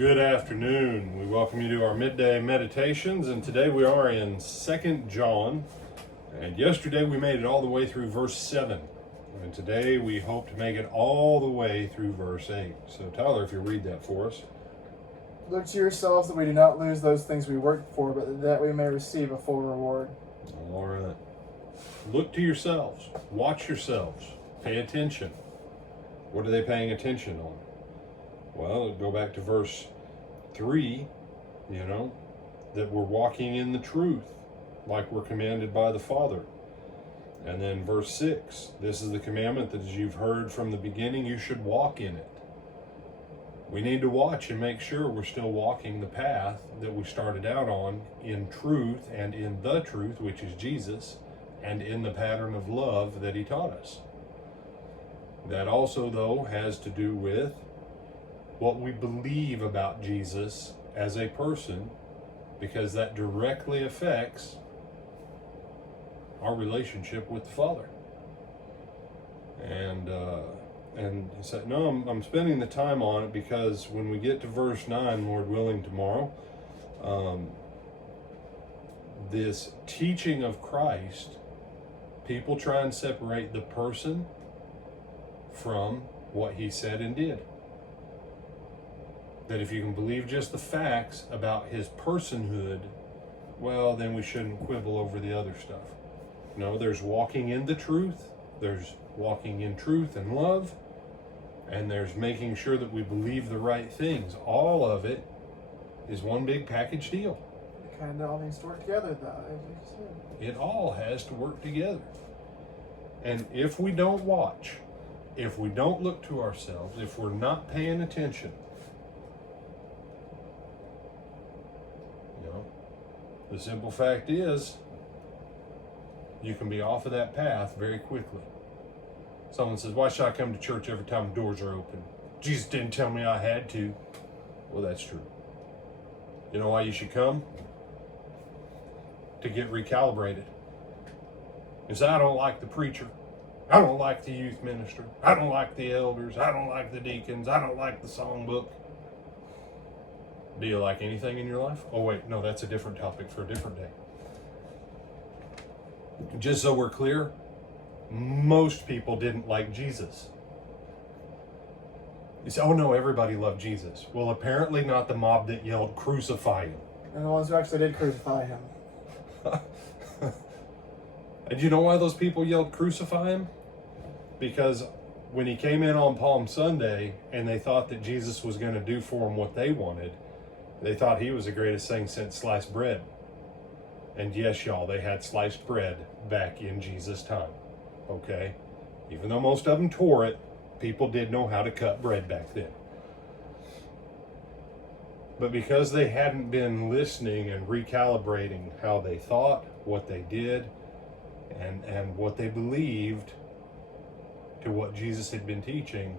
Good afternoon. We welcome you to our midday meditations, and today we are in 2 John. And yesterday we made it all the way through verse 7. And today we hope to make it all the way through verse 8. So Tyler, if you read that for us. Look to yourselves that we do not lose those things we worked for, but that we may receive a full reward. All right. Look to yourselves. Watch yourselves. Pay attention. What are they paying attention on? Well, go back to verse 3, that we're walking in the truth like we're commanded by the Father. And then verse 6, this is the commandment that as you've heard from the beginning, you should walk in it. We need to watch and make sure we're still walking the path that we started out on in truth and in the truth, which is Jesus, and in the pattern of love that he taught us. That also, though, has to do with what we believe about Jesus as a person, because that directly affects our relationship with the Father. And he said, no, I'm spending the time on it because when we get to verse 9, Lord willing, tomorrow, this teaching of Christ, people try and separate the person from what he said and did. That if you can believe just the facts about his personhood, well, then we shouldn't quibble over the other stuff. No, there's walking in the truth, there's walking in truth and love, and there's making sure that we believe the right things. All of it is one big package deal. It kind of all needs to work together, though, as you said. It all has to work together. And if we don't watch, if we don't look to ourselves, if we're not paying attention, the simple fact is, you can be off of that path very quickly. Someone says, why should I come to church every time the doors are open? Jesus didn't tell me I had to. Well, that's true. You know why you should come? To get recalibrated. You say, I don't like the preacher. I don't like the youth minister. I don't like the elders. I don't like the deacons. I don't like the songbook. Do you like anything in your life? Oh, wait, no, that's a different topic for a different day. Just so we're clear, most people didn't like Jesus. You say, oh no, everybody loved Jesus. Well, apparently not the mob that yelled, crucify him. And the ones who actually did crucify him. And you know why those people yelled, crucify him? Because when he came in on Palm Sunday and they thought that Jesus was going to do for them what they wanted, they thought he was the greatest thing since sliced bread. And yes, y'all, they had sliced bread back in Jesus' time. Okay? Even though most of them tore it, people did know how to cut bread back then. But because they hadn't been listening and recalibrating how they thought, what they did, and what they believed to what Jesus had been teaching,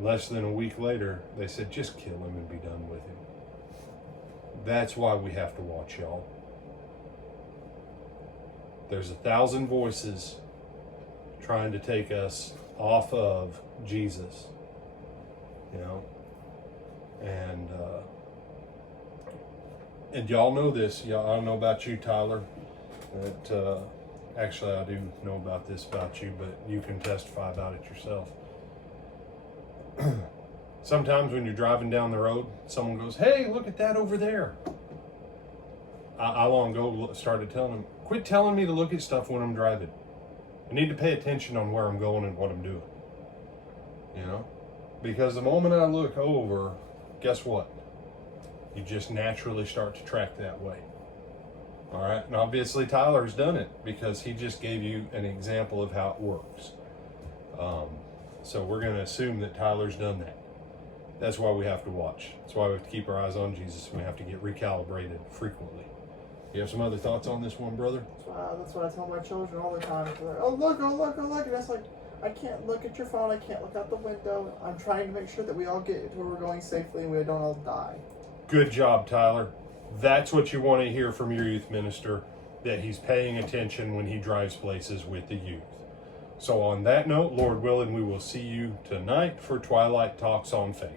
less than a week later, they said, just kill him and be done with him. That's why we have to watch, y'all. There's 1,000 voices trying to take us off of Jesus, and y'all know this. Y'all, I don't know about you, Tyler, that actually I do know about this about you, but you can testify about it yourself. Sometimes when you're driving down the road, someone goes, hey, look at that over there. I long ago started telling them, quit telling me to look at stuff when I'm driving. I need to pay attention on where I'm going and what I'm doing. Because the moment I look over, guess what? You just naturally start to track that way. All right, and obviously Tyler's done it because he just gave you an example of how it works. So we're going to assume that Tyler's done that. That's why we have to watch. That's why we have to keep our eyes on Jesus, and we have to get recalibrated frequently. You have some other thoughts on this one, brother? That's what I tell my children all the time. They're like, oh, look, and it's like, I can't look at your phone, I can't look out the window. I'm trying to make sure that we all get to where we're going safely and we don't all die. Good job, Tyler. That's what you want to hear from your youth minister, that he's paying attention when he drives places with the youth. So on that note, Lord willing, we will see you tonight for Twilight Talks on Faith.